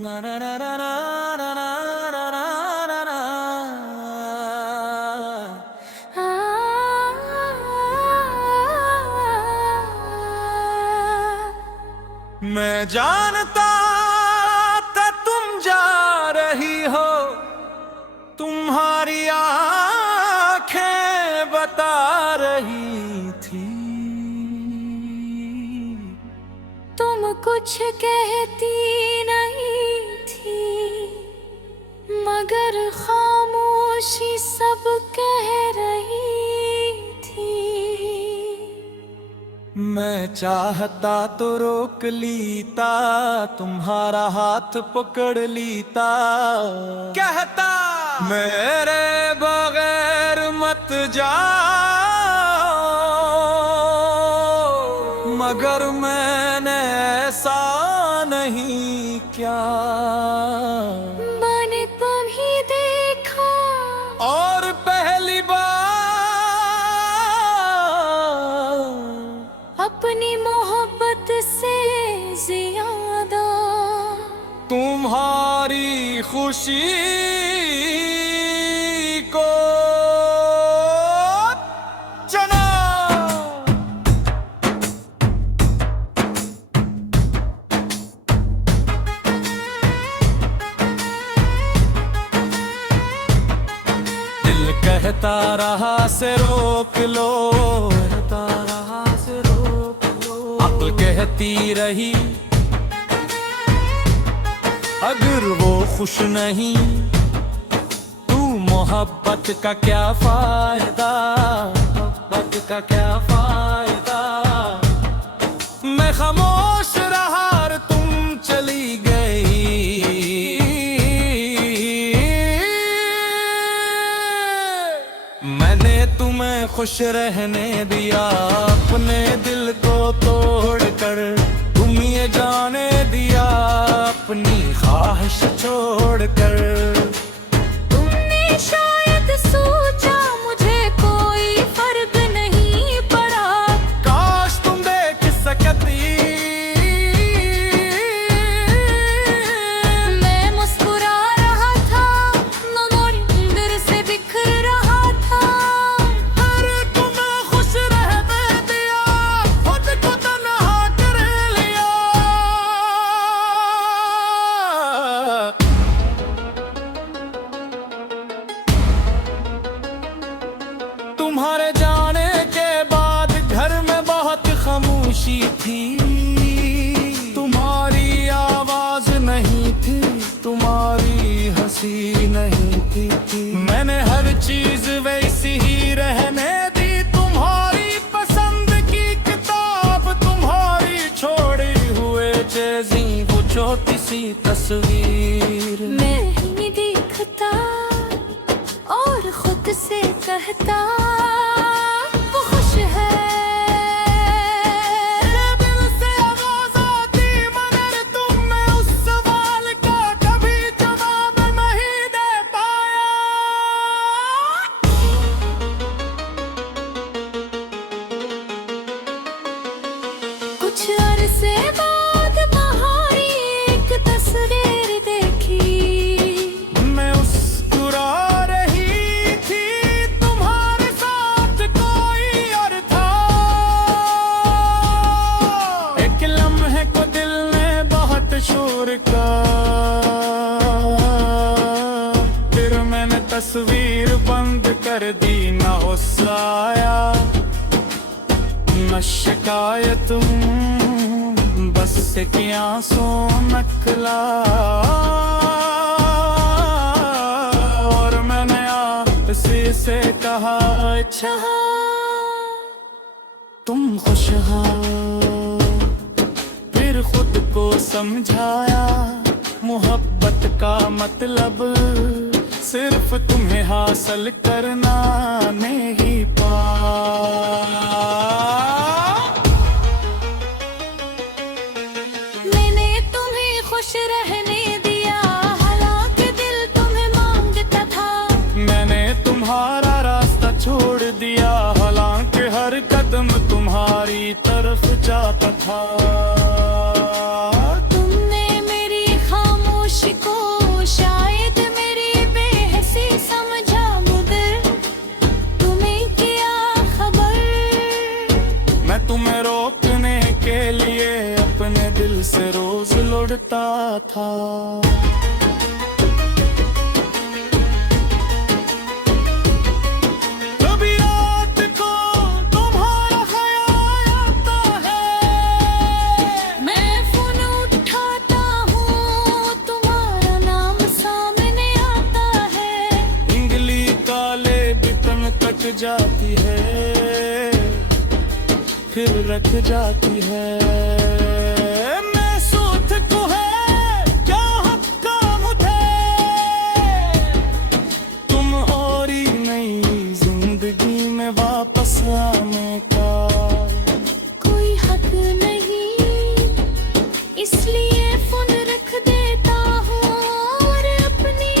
ना ना ना ना ना ना ना ना ना। मैं जानता था तुम जा रही हो, तुम्हारी आंखें बता रही थी। तुम कुछ कहती नहीं थी, मगर खामोशी सब कह रही थी। मैं चाहता तो रोक लीता, तुम्हारा हाथ पकड़ लीता, कहता मेरे बगैर मत जाओ, मगर मैंने ऐसा नहीं किया। मैंने तुम्हें देखा और पहली बार अपनी मोहब्बत से ज्यादा तुम्हारी खुशी को चना। दिल कहता रहा से रोक लो, कहता रहा से रोक लो, अक्ल कहती रही अगर वो खुश नहीं तू मोहब्बत का क्या फायदा, मोहब्बत का क्या फायदा। मैं खामोश रहा और तुम चली गई। मैंने तुम्हें खुश रहने दिया, अपने दिल को तोड़कर तुम ये जाने दिया अपनी ख्वाहिश छोड़कर। तुमने शायद सोचा मुझे कोई फर्क नहीं पड़ा, काश तुम देख सकती मैं मुस्कुरा रहा था, नूर अंदर से बिखर रहा था। अरे तुम्हें खुश रहने दिया, खुद को तन्हा कर लिया। तुम्हारे जाने के बाद घर में बहुत खामोशी थी, तुम्हारी आवाज नहीं थी, तुम्हारी हंसी नहीं थी। मैंने हर चीज वैसी ही रहने दी, तुम्हारी पसंद की किताब, तुम्हारी छोड़ी हुए चीज़ी, वो छोटी सी तस्वीर। मैं ही देखता और खुद से कहता वो खुश है। दिल से आवाज आती मगर तुमने उस सवाल का कभी जवाब नहीं दे पाया। कुछ अरसे बाद तुम्हारी एक तस्वीर देखी, मैं मुस्कुरा रही थी, तुम्हारे साथ कोई और था। एक लम्हे को दिल ने बहुत शोर का, फिर मैंने तस्वीर बंद कर दी। न गुस्सा आया न शिकायत, बस एक आंसू नकला। और मैंने आपसे से कहा अच्छा तुम खुश हो। फिर खुद को समझाया मोहब्बत का मतलब सिर्फ तुम्हें हासिल करना नहीं पा। मैंने तुम्हें खुश रहने दिया, हालांकि दिल तुम्हें मांगता था। मैंने तुम्हारा रास्ता छोड़ दिया, हालांकि हर कदम तुम्हारी तरफ जाता था। तुमने मेरी खामोशी रोज लौटता था। कभी रात को तुम्हारा ख्याल आता है, मैं फोन उठाता हूँ, तुम्हारा नाम सामने आता है। इंगली काले बितन कट जाती है, फिर रख जाती है। मैं सूत को है क्या हक काम थे, तुम और ही नई जिंदगी में वापस आने का। कोई हक नहीं, इसलिए फोन रख देता हूँ और अपनी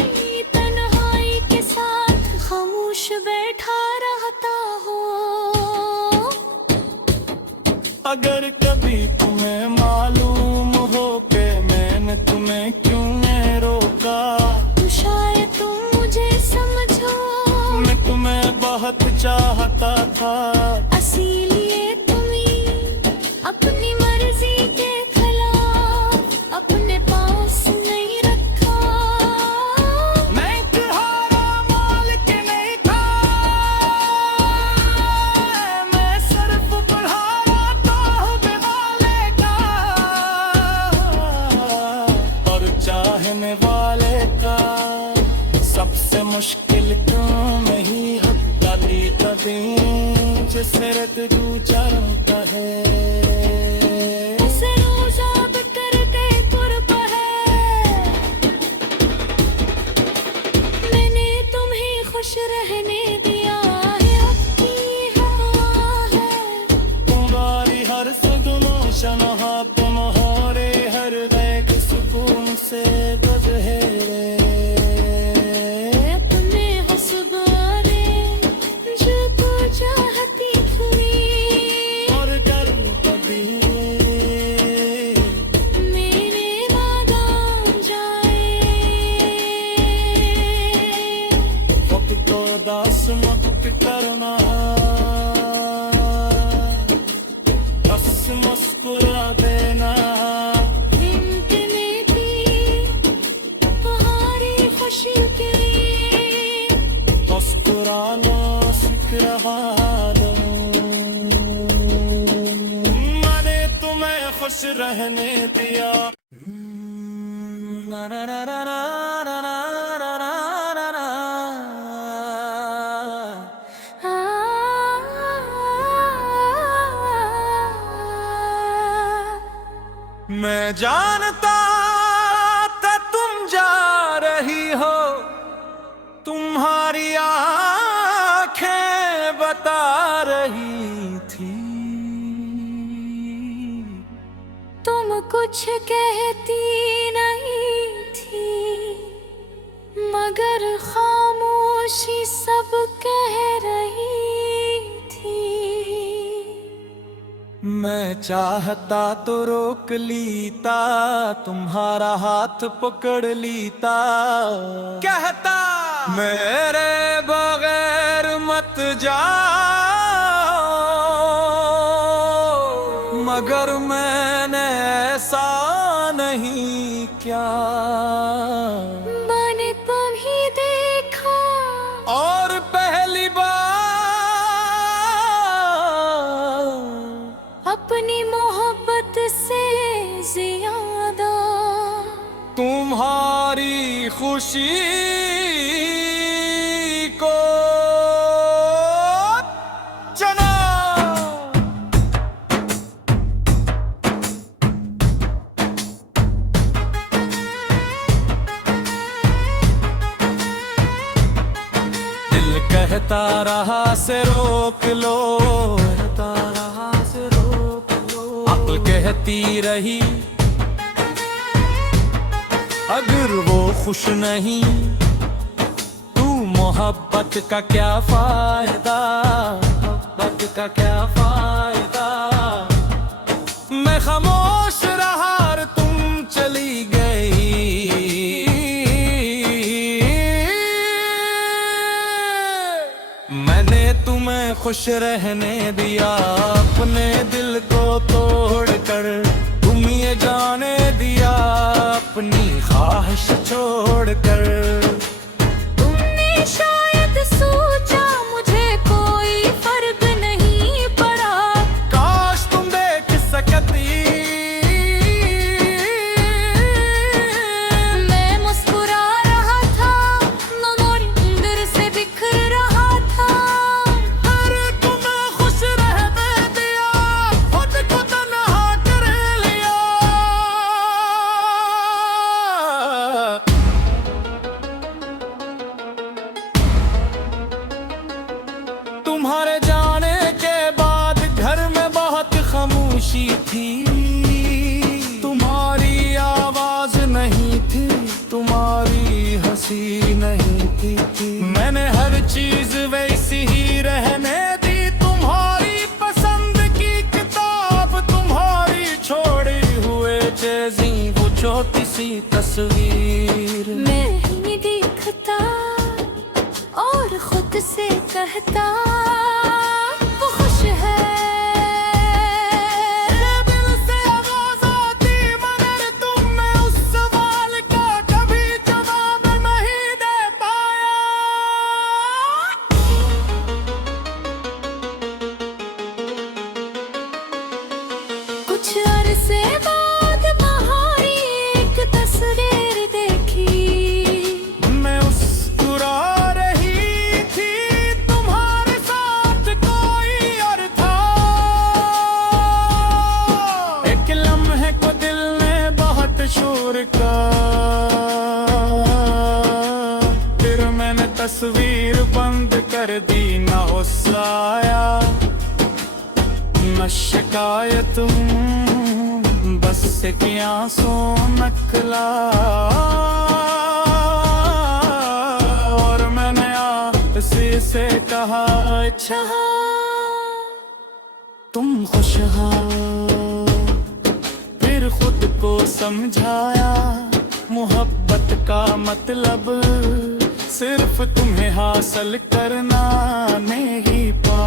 तन्हाई के साथ खामोश बैठा रहता हूँ। अगर कभी तुम्हें मालूम हो कि मैंने तुम्हें क्यों नहीं रोका, तो शायद तुम मुझे समझो, मैं तुम्हें बहुत चाहता था। इसीलिए तुम्हें अपनी मर्जी के खिलाफ अपने पास नहीं रखा। मैं तुम्हारा मालिक नहीं था, मैं सिर्फ पढ़ाया था बेवाले का और चाहने वाले का। सबसे मुश्किल क्यों नहीं होता तभी जिससे रत दूजा होता है। ऐसे रोजा करते कुर्ब है, मैंने तुम्हें खुश रहने दिया है, आपकी हवा है। तुम्हारी हर सुगम शनहा तुम्हारे हर वैक सुकून से बजहेरे। अपने हसबारे जो चाहती थी, और कर कभी मेरे वादा जाए। वक्त को दास मत करना, बस मुस्कुरा देना। हिम्मत में थी तुम्हारी खुशी के लिए, मुस्कुराना सीख रहा मैंने तुम्हें खुश रहने दिया। ना ना ना ना ना ना ना ना ना ना। मैं जानता था तुम जा रही हो, तुम्हारी आंखें बता रही थी। तुम कुछ कहती नहीं थी, मगर खामोशी सब कह रही थी। मैं चाहता तो रोक लीता, तुम्हारा हाथ पकड़ लीता, कहता मेरे बगैर मत जाओ, मगर मैंने ऐसा नहीं किया। मैंने तुम्हें देखा और पहली बार अपनी मोहब्बत से ज्यादा तुम्हारी खुशी को चुना। दिल कहता रहा से रोक लो, कहता रहा से रोक लो, अक्ल कहती रही अगर वो खुश नहीं तू मोहब्बत का क्या फायदा, मोहब्बत का क्या फायदा। मैं खामोश रहा और तुम चली गई, मैंने तुम्हें खुश रहने दिया अपने दिल को तोड़कर, तुम ये जाने थी, तुम्हारी आवाज नहीं थी, तुम्हारी हंसी नहीं थी। मैंने हर चीज वैसी ही रहने दी, तुम्हारी पसंद की किताब, तुम्हारी छोड़ी हुए चीज़ी, वो छोटी सी तस्वीर। मैं ही देखता और खुद से कहता वो खुश है। दिल से आवाज आती मगर तुम में उस सवाल का कभी जवाब नहीं दे पाया। कुछ अरसे बाद तुम्हारी एक तस्वीर देखी, मैं मुस्कुरा रही थी, तुम्हारे साथ कोई और था। एक लम्हे को दिल ने बहुत शोर का, फिर मैंने तस्वीर बंद कर दी। ना गुस्सा आया न शिकायत, बस एक आंसू नकला। और मैंने आपसे से कहा, अच्छा तुम खुश हो। फिर खुद को समझाया, मोहब्बत का मतलब सिर्फ तुम्हें हासिल करना नहीं पा।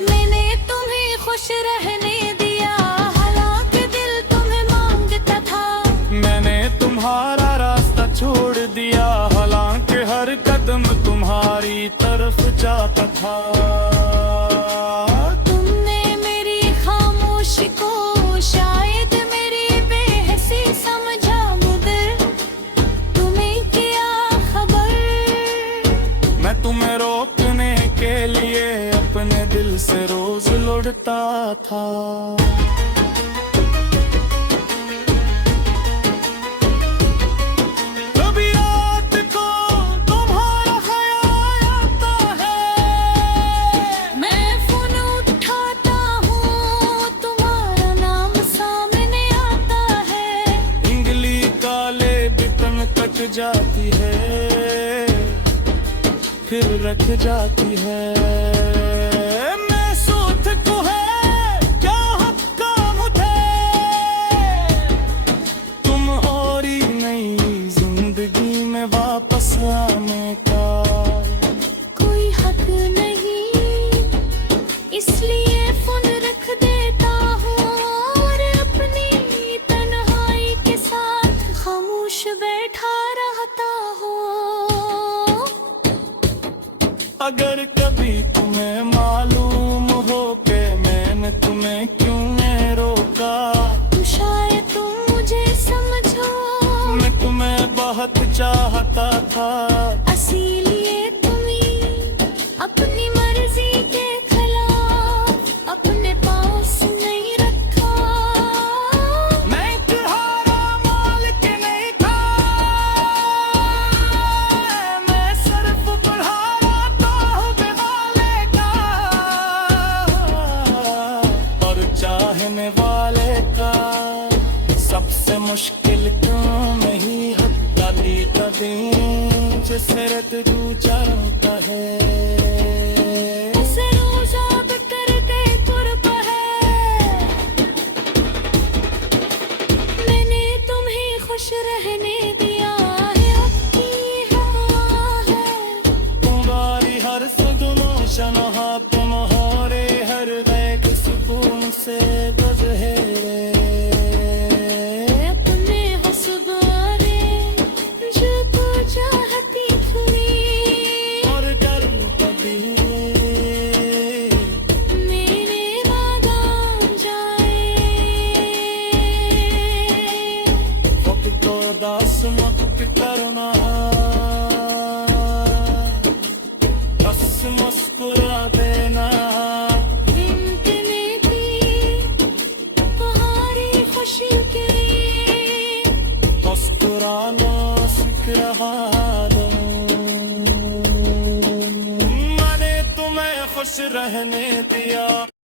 मैंने तुम्हें खुश रहने दिया, हालांकि दिल तुम्हें मांगता था। मैंने तुम्हारा रास्ता छोड़ दिया, हालांकि हर कदम तुम्हारी तरफ जाता था। तुमने मेरी खामोशी को शायद मेरी बेहसी समझा, मगर तुम्हें क्या खबर। मैं तुम्हें रोकने के लिए अपने दिल से रोज लौटता था। कभी रात को तुम्हारा ख्याल आता है, मैं फोन उठाता हूँ, तुम्हारा नाम सामने आता है। इंगली काले बितन कट जाती है, फिर रख जाती है। मैं सूत को है क्या हक काम थे, तुम और ही नई जिंदगी में वापस आने का। कोई हक नहीं, इसलिए फोन रख देता हूँ और अपनी तन्हाई के साथ खामोश बैठा रहता हूँ। अगर कभी तुम्हें मालूम हो कि मैंने तुम्हें क्यों नहीं रोका, तो शायद तुम मुझे समझो, मैं तुम्हें बहुत चाहता था। इसीलिए तुम्हें अपनी मर्जी के खिलाफ अपने पास नहीं रखा। मैं तुम्हारा मालिक नहीं था, मैं सिर्फ बुढ़ाया तौबे वाले का और चाहने वाले का। सबसे मुश्किल क्यों नहीं हत्या दी कभी, जिसे रत दूजा होता है। ऐसे रोज अब करते कुर्ब है, मैंने तुम्हें खुश रहने दिया है। अब की हवा है तुम्हारी हर सुगुन शनहा, तुम्हारे हर वैक सुकून से बजहेरे। अपने हसबारे जब चाहती थी, और करूं कभी मेरे नादान जाए। वक्त को दास मत करना, बस मुस्कुरा देना। हिम्मतने थी तुम्हारी खुशी के, मुस्कुराना सीख रहा हूं। मैंने तुम रहने दिया।